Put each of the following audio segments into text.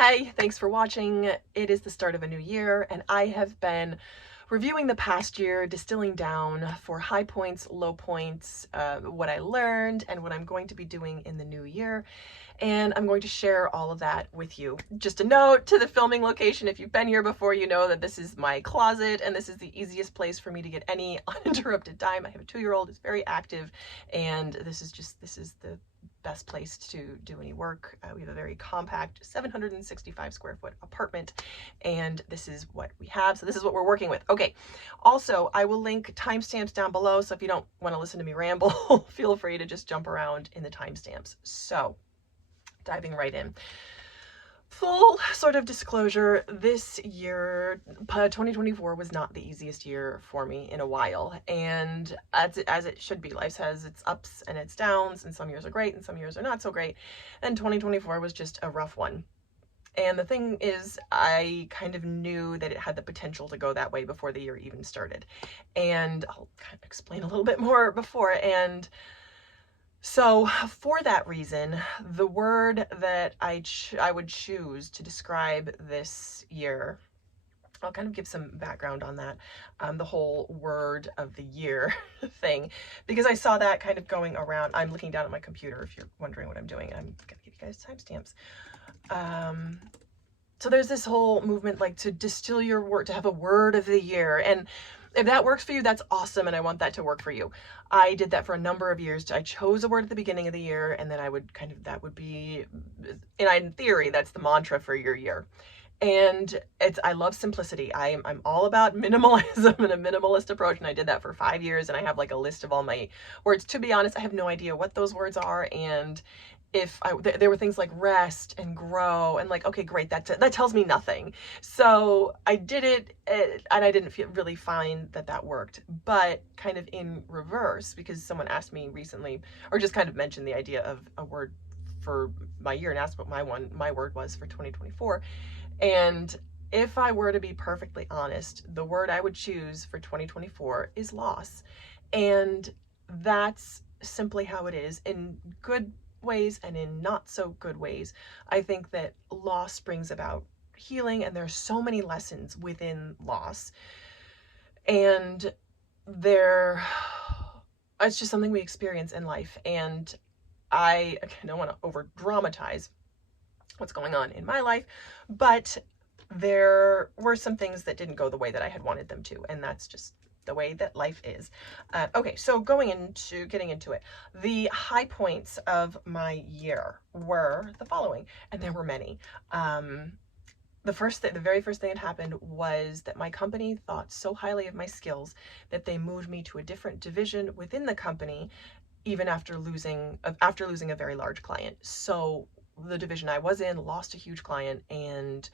Hi, thanks for watching. It is the start of a new year, and I have been reviewing the past year, distilling down for high points, low points, what I learned, and what I'm going to be doing in the new year. And I'm going to share all of that with you. Just a note to the filming location, if you've been here before, you know that this is my closet, and this is the easiest place for me to get any uninterrupted time. I have a 2-year-old, it's very active, and this is the best place to do any work. We have a very compact 765 square foot apartment, and this is what we have. So this is what we're working with. Okay. Also, I will link timestamps down below. So if you don't want to listen to me ramble, feel free to just jump around in the timestamps. So diving right in. Full sort of disclosure, this year, 2024, was not the easiest year for me in a while, and as it should be. Life has its ups and its downs, and some years are great and some years are not so great, and 2024 was just a rough one. And the thing is, I kind of knew that it had the potential to go that way before the year even started, and I'll kind of explain a little bit more before. And so for that reason, the word that I would choose to describe this year, I'll kind of give some background on that, the whole word of the year thing, because I saw that kind of going around. I'm looking down at my computer if you're wondering what I'm doing. I'm gonna give you guys timestamps. So there's this whole movement like to distill your word, to have a word of the year. And if that works for you, that's awesome. And I want that to work for you. I did that for a number of years. I chose a word at the beginning of the year, and then I would kind of, that would be, in theory, that's the mantra for your year. And I love simplicity. I'm all about minimalism and a minimalist approach. And I did that for 5 years. And I have like a list of all my words. To be honest, I have no idea what those words are. And if there were things like rest and grow, and like, okay, great, that tells me nothing. So I did it, and I didn't really find that worked. But kind of in reverse, because someone asked me recently, or just kind of mentioned the idea of a word for my year, and asked what my word was for 2024. And if I were to be perfectly honest, the word I would choose for 2024 is loss. And that's simply how it is, in good ways and in not so good ways. I think that loss brings about healing, and there's so many lessons within loss. And it's just something we experience in life. And I don't want to over dramatize what's going on in my life, but there were some things that didn't go the way that I had wanted them to, and that's just the way that life is. Okay, so getting into it, the high points of my year were the following, and there were many. The very first thing that happened was that my company thought so highly of my skills that they moved me to a different division within the company, even after losing a very large client. So the division I was in lost a huge client, and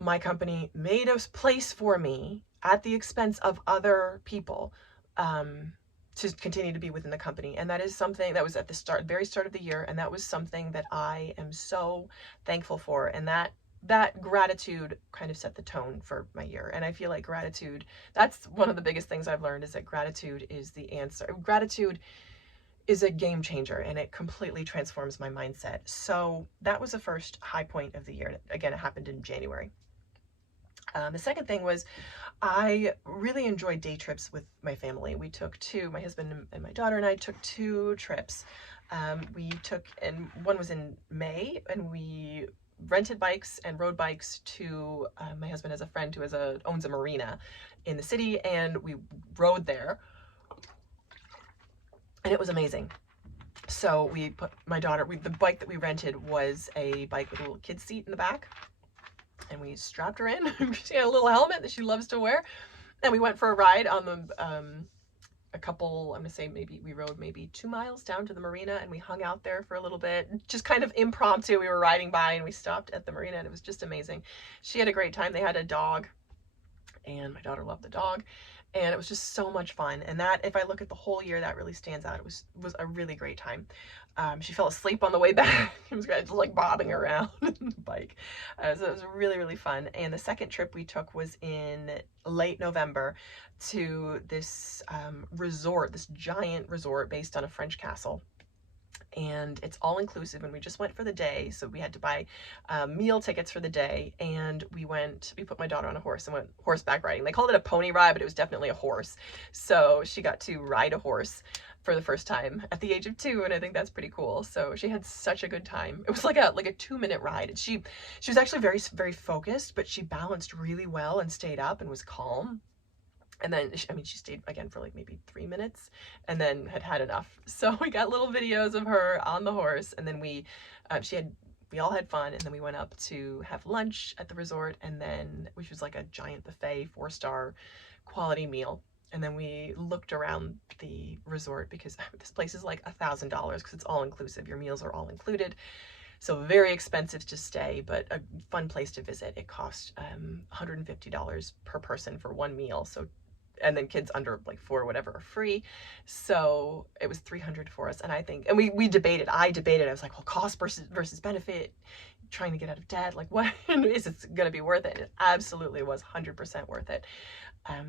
my company made a place for me at the expense of other people, to continue to be within the company. And that is something that was at the very start of the year, and that was something that I am so thankful for. And that gratitude kind of set the tone for my year. And I feel like gratitude, that's one of the biggest things I've learned, is that gratitude is the answer. Gratitude is a game changer, and it completely transforms my mindset. So that was the first high point of the year. Again, it happened in January. The second thing was, I really enjoyed day trips with my family. My husband and my daughter and I took 2 trips. And one was in May, and we rented bikes and rode bikes to, my husband has a friend who owns a marina in the city, and we rode there, and it was amazing. So we put the bike that we rented was a bike with a little kid seat in the back, and we strapped her in. She had a little helmet that she loves to wear, and we went for a ride on I'm gonna say we rode maybe 2 miles down to the marina, and we hung out there for a little bit, just kind of impromptu. We were riding by and we stopped at the marina, and it was just amazing. She had a great time. They had a dog, and my daughter loved the dog, and it was just so much fun. And that, if I look at the whole year, that really stands out. It was a really great time. She fell asleep on the way back. She was just like bobbing around on the bike. So it was really, really fun. And the second trip we took was in late November to this resort, this giant resort based on a French castle. and it's all inclusive, and we just went for the day, so we had to buy meal tickets for the day, and we put my daughter on a horse and went horseback riding. They called it a pony ride, but it was definitely a horse. So she got to ride a horse for the first time at the age of 2, and I think that's pretty cool. So she had such a good time. It was like a 2-minute ride, and she was actually very, very focused, but she balanced really well and stayed up and was calm. And then, I mean, she stayed again for like maybe 3 minutes and then had enough. So we got little videos of her on the horse, and then we all had fun, and then we went up to have lunch at the resort, and then, which was like a giant buffet, 4-star quality meal. And then we looked around the resort because this place is like $1,000 because it's all inclusive. Your meals are all included. So very expensive to stay, but a fun place to visit. It cost $150 per person for one meal. So, and then kids under like 4 or whatever are free. So it was $300 for us. And I think, and I debated. I was like, well, cost versus benefit, trying to get out of debt. Like, what is it going to be worth it? And it absolutely was 100% worth it.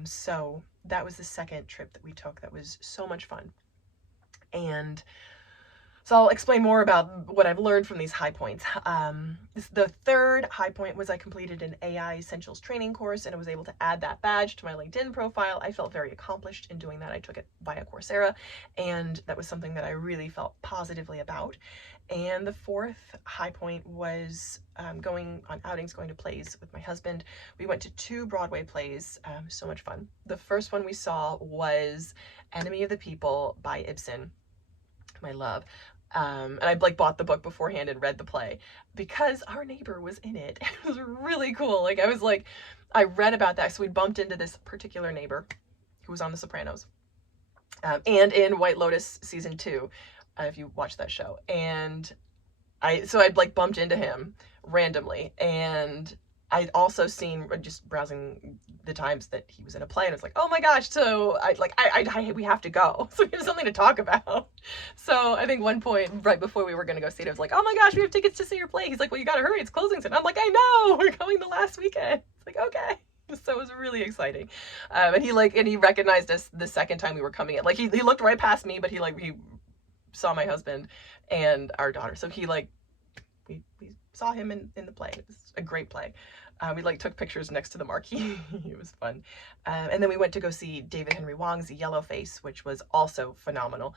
So that was the second trip that we took. That was so much fun. And so I'll explain more about what I've learned from these high points. The third high point was I completed an AI Essentials training course, and I was able to add that badge to my LinkedIn profile. I felt very accomplished in doing that. I took it via Coursera, and that was something that I really felt positively about. And the fourth high point was going on outings, going to plays with my husband. We went to 2 Broadway plays, so much fun. The first one we saw was Enemy of the People by Ibsen, my love. And I like bought the book beforehand and read the play because our neighbor was in it. It was really cool. Like, I read about that. So we bumped into this particular neighbor who was on The Sopranos, and in White Lotus season 2, if you watch that show. And I'd like bumped into him randomly, and I'd also seen, just browsing the times that he was in a play, and it's like, oh my gosh, so we have to go. So we have something to talk about. So I think one point right before we were going to go see it, I was like, oh my gosh, we have tickets to see your play. He's like, well, you got to hurry, it's closing soon. I'm like, I know, we're going the last weekend. It's like, okay. So it was really exciting. And he recognized us the second time we were coming in. Like, he looked right past me, but he saw my husband and our daughter. So we saw him in the play. It was a great play. We took pictures next to the marquee. It was fun. And then we went to go see David Henry Wong's Yellowface, which was also phenomenal.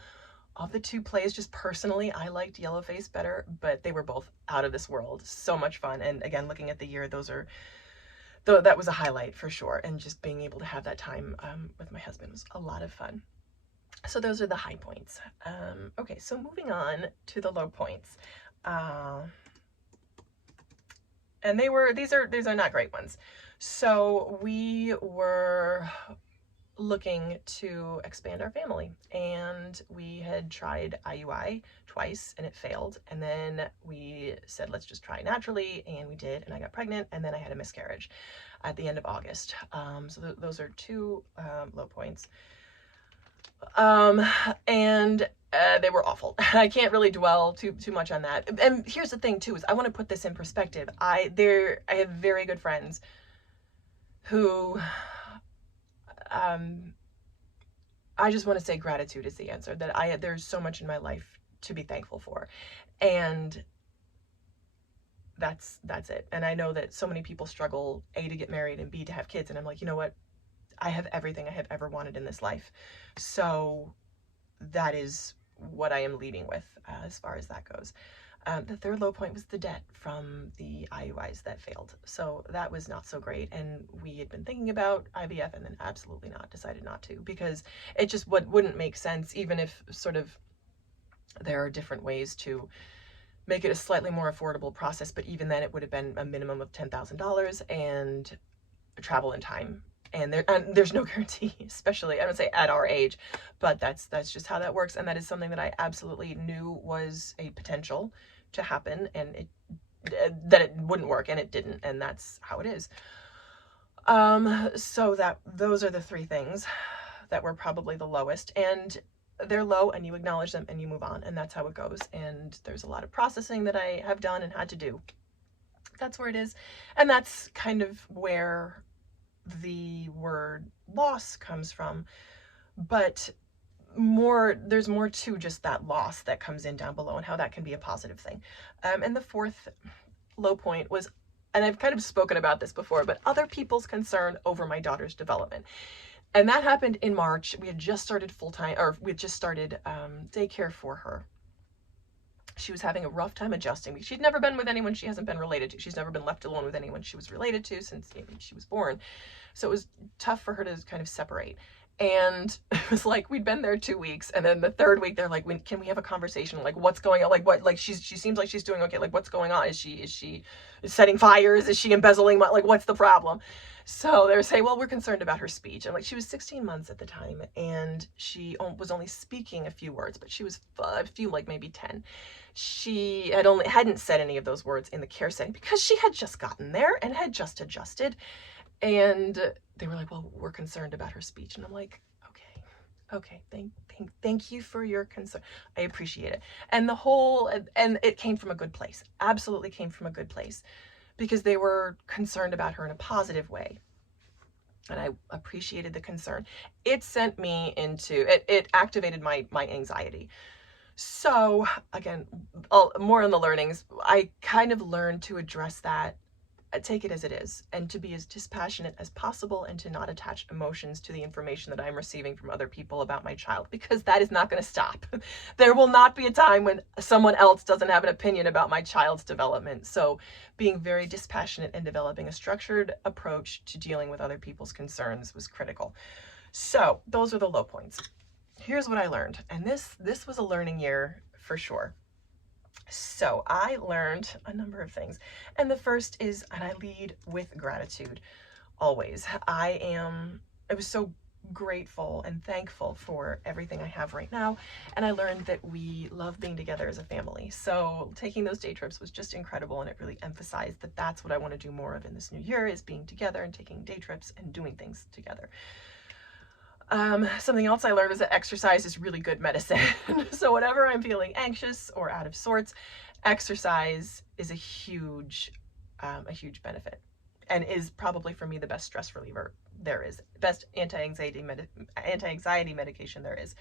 Of the 2 plays, just personally, I liked Yellowface better, but they were both out of this world. So much fun. And again, looking at the year, that was a highlight for sure. And just being able to have that time with my husband was a lot of fun. So those are the high points. Okay, so moving on to the low points. And these are not great ones. So we were looking to expand our family, and we had tried IUI twice and it failed. And then we said, let's just try naturally, and we did, and I got pregnant, and then I had a miscarriage at the end of August. So those are 2 low points. And they were awful. I can't really dwell too much on that. And here's the thing too, is I want to put this in perspective. I have very good friends who, I just want to say gratitude is the answer. That there's so much in my life to be thankful for, and that's it. And I know that so many people struggle, A, to get married, and B, to have kids. And I'm like, you know what? I have everything I have ever wanted in this life. So that is what I am leading with as far as that goes. The third low point was the debt from the IUIs that failed. So that was not so great. And we had been thinking about IVF, and then absolutely decided not to, because it just wouldn't make sense, even if sort of there are different ways to make it a slightly more affordable process. But even then, it would have been a minimum of $10,000 and travel and time. And there's no guarantee, especially, I don't say at our age, but that's just how that works. And that is something that I absolutely knew was a potential to happen, and that it wouldn't work, and it didn't, and that's how it is. So those are the 3 things that were probably the lowest, and they're low, and you acknowledge them and you move on, and that's how it goes. And there's a lot of processing that I have done and had to do. That's where it is. And that's kind of where the word loss comes from. But there's more to just that loss that comes in down below and how that can be a positive thing. And the fourth low point was, and I've kind of spoken about this before, but other people's concern over my daughter's development. And that happened in March. We had just started daycare for her. She was having a rough time adjusting. She'd never been with anyone she hasn't been related to. She's never been left alone with anyone she was related to since she was born. So it was tough for her to kind of separate. And it was like, we'd been there 2 weeks, and then the third week they're like, can we have a conversation? Like, what's going on? Like, what, like, she seems like she's doing okay. Like, what's going on? Is she setting fires? Is she embezzling? Like, what's the problem? So they're saying, well, we're concerned about her speech. And like, she was 16 months at the time, and she was only speaking a few words, but she was a few, like maybe 10. She hadn't said any of those words in the care setting because she had just gotten there and had just adjusted. And they were like, well, we're concerned about her speech. And I'm like, okay, thank you for your concern. I appreciate it. And and it came from a good place. Absolutely came from a good place, because they were concerned about her in a positive way. And I appreciated the concern. It sent me into, it activated my anxiety. So again, more on the learnings, I kind of learned to address that, take it as it is, and to be as dispassionate as possible, and to not attach emotions to the information that I'm receiving from other people about my child, because that is not going to stop. There will not be a time when someone else doesn't have an opinion about my child's development. So being very dispassionate and developing a structured approach to dealing with other people's concerns was critical. So those are the low points. Here's what I learned, and this was a learning year for sure. So I learned a number of things, and the first is, and I lead with gratitude always. I was so grateful and thankful for everything I have right now, and I learned that we love being together as a family. So taking those day trips was just incredible, and it really emphasized that that's what I want to do more of in this new year, is being together and taking day trips and doing things together. Something else I learned was that exercise is really good medicine. So whenever I'm feeling anxious or out of sorts, exercise is a huge benefit, and is probably for me the best stress reliever there is, best anti-anxiety medication there is.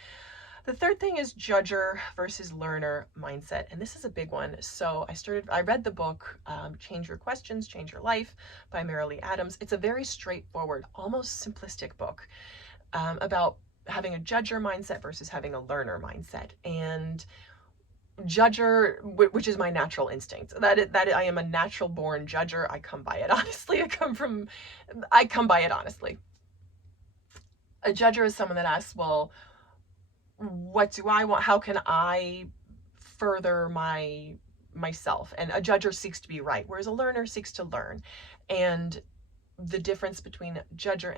The third thing is judger versus learner mindset, and this is a big one. So I read the book, Change Your Questions, Change Your Life by Marilee Adams. It's a very straightforward, almost simplistic book, about having a judger mindset versus having a learner mindset. And judger, which is my natural instinct, that I am a natural born judger. I come by it honestly. I come by it honestly. A judger is someone that asks, well, what do I want? How can I further myself? And a judger seeks to be right, whereas a learner seeks to learn. And the difference between judger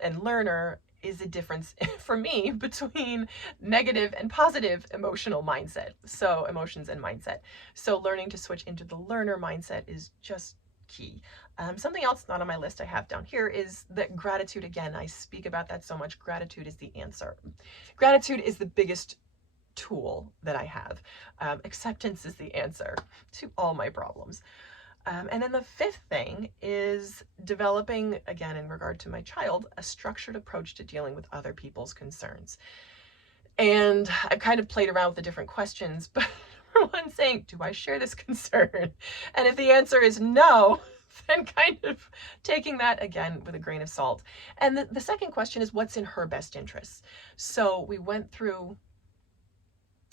and learner is a difference for me between negative and positive emotional mindset. So emotions and mindset. So learning to switch into the learner mindset is just key. Something else not on my list I have down here is that gratitude. Again, I speak about that so much. Gratitude is the answer. Gratitude is the biggest tool that I have. Acceptance is the answer to all my problems. And then the fifth thing is developing, again, in regard to my child, a structured approach to dealing with other people's concerns. And I've kind of played around with the different questions, but one saying, do I share this concern? And if the answer is no, then kind of taking that again with a grain of salt. And the second question is, what's in her best interests? So we went through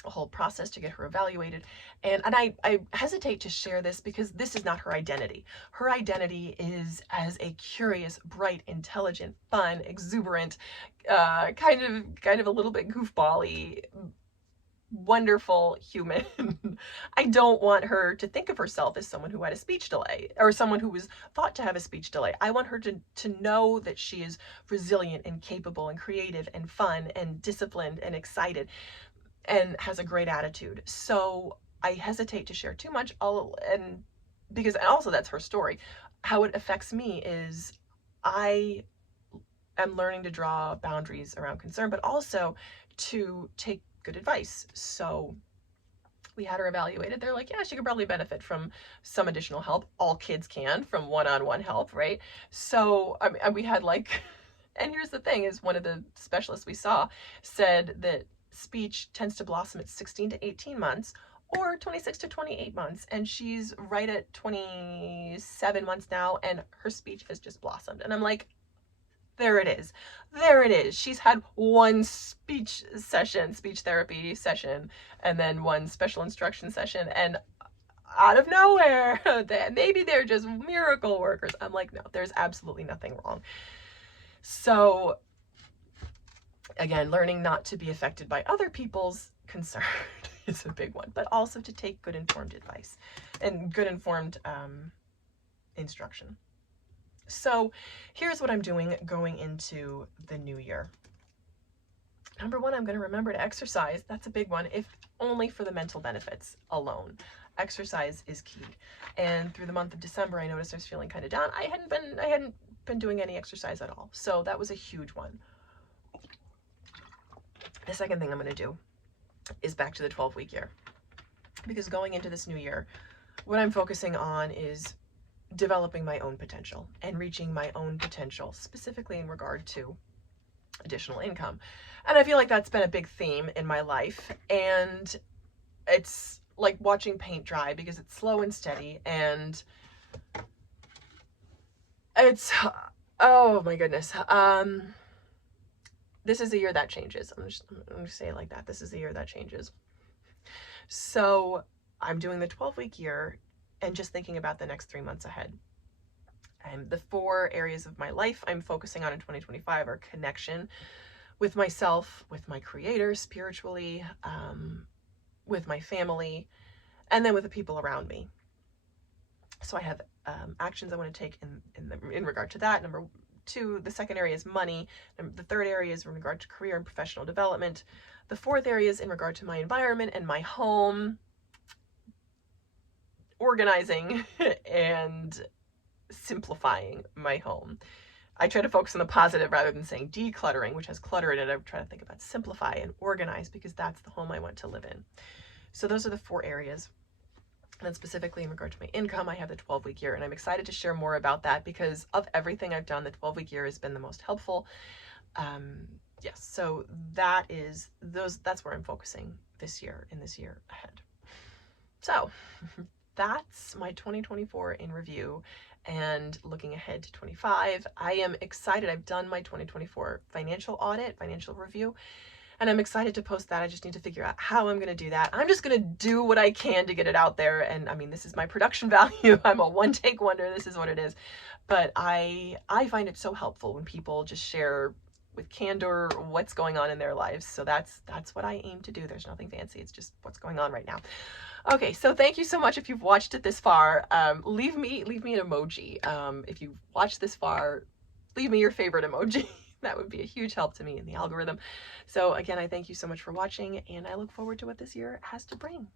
a whole process to get her evaluated. And I hesitate to share this because this is not her identity. Her identity is as a curious, bright, intelligent, fun, exuberant, kind of a little bit goofball-y, wonderful human. I don't want her to think of herself as someone who had a speech delay, or someone who was thought to have a speech delay. I want her to know that she is resilient and capable and creative and fun and disciplined and excited, and has a great attitude. So I hesitate to share too much, because also that's her story. How it affects me is I am learning to draw boundaries around concern, but also to take good advice. So we had her evaluated. They're like, yeah, she could probably benefit from some additional help. All kids can, from one-on-one help, right? So we had and here's the thing, is one of the specialists we saw said that speech tends to blossom at 16 to 18 months or 26 to 28 months. And she's right at 27 months now, and her speech has just blossomed. And I'm like, there it is. There it is. She's had one speech therapy session, and then one special instruction session, and out of nowhere, maybe they're just miracle workers. I'm like, no, there's absolutely nothing wrong. So again, learning not to be affected by other people's concern is a big one, but also to take good informed advice and good informed instruction. So here's what I'm doing going into the new year. Number one, I'm going to remember to exercise. That's a big one, if only for the mental benefits alone. Exercise is key. And through the month of December, I noticed I was feeling kind of down. I hadn't been doing any exercise at all. So that was a huge one. The second thing I'm going to do is back to the 12-week year. Because going into this new year, what I'm focusing on is developing my own potential and reaching my own potential, specifically in regard to additional income. And I feel like that's been a big theme in my life, and it's like watching paint dry because it's slow and steady, and it's, oh my goodness. This is the year that changes. I'm gonna say it like that. This is the year that changes. So I'm doing the 12-week year and just thinking about the next 3 months ahead. And the 4 areas of my life I'm focusing on in 2025 are connection with myself, with my creator spiritually, with my family, and then with the people around me. So I have actions I want to take in regard to that. Number 2, the second area is money. The third area is in regard to career and professional development. The fourth area is in regard to my environment and my home, organizing and simplifying my home. I try to focus on the positive rather than saying decluttering, which has clutter in it. I try to think about simplify and organize, because that's the home I want to live in. So those are the 4 areas. And then specifically in regard to my income, I have the 12-week year, and I'm excited to share more about that because of everything I've done, the 12-week year has been the most helpful. Yes, so that's where I'm focusing this year, in this year ahead. So that's my 2024 in review, and looking ahead to 25. I am excited. I've done my 2024 financial review, and I'm excited to post that. I just need to figure out how I'm going to do that. I'm just going to do what I can to get it out there. And I mean, this is my production value. I'm a one-take wonder. This is what it is. But I find it so helpful when people just share with candor what's going on in their lives. So that's what I aim to do. There's nothing fancy. It's just what's going on right now. Okay, so thank you so much if you've watched it this far. Leave me an emoji. If you've watched this far, leave me your favorite emoji. That would be a huge help to me in the algorithm. So again, I thank you so much for watching, and I look forward to what this year has to bring.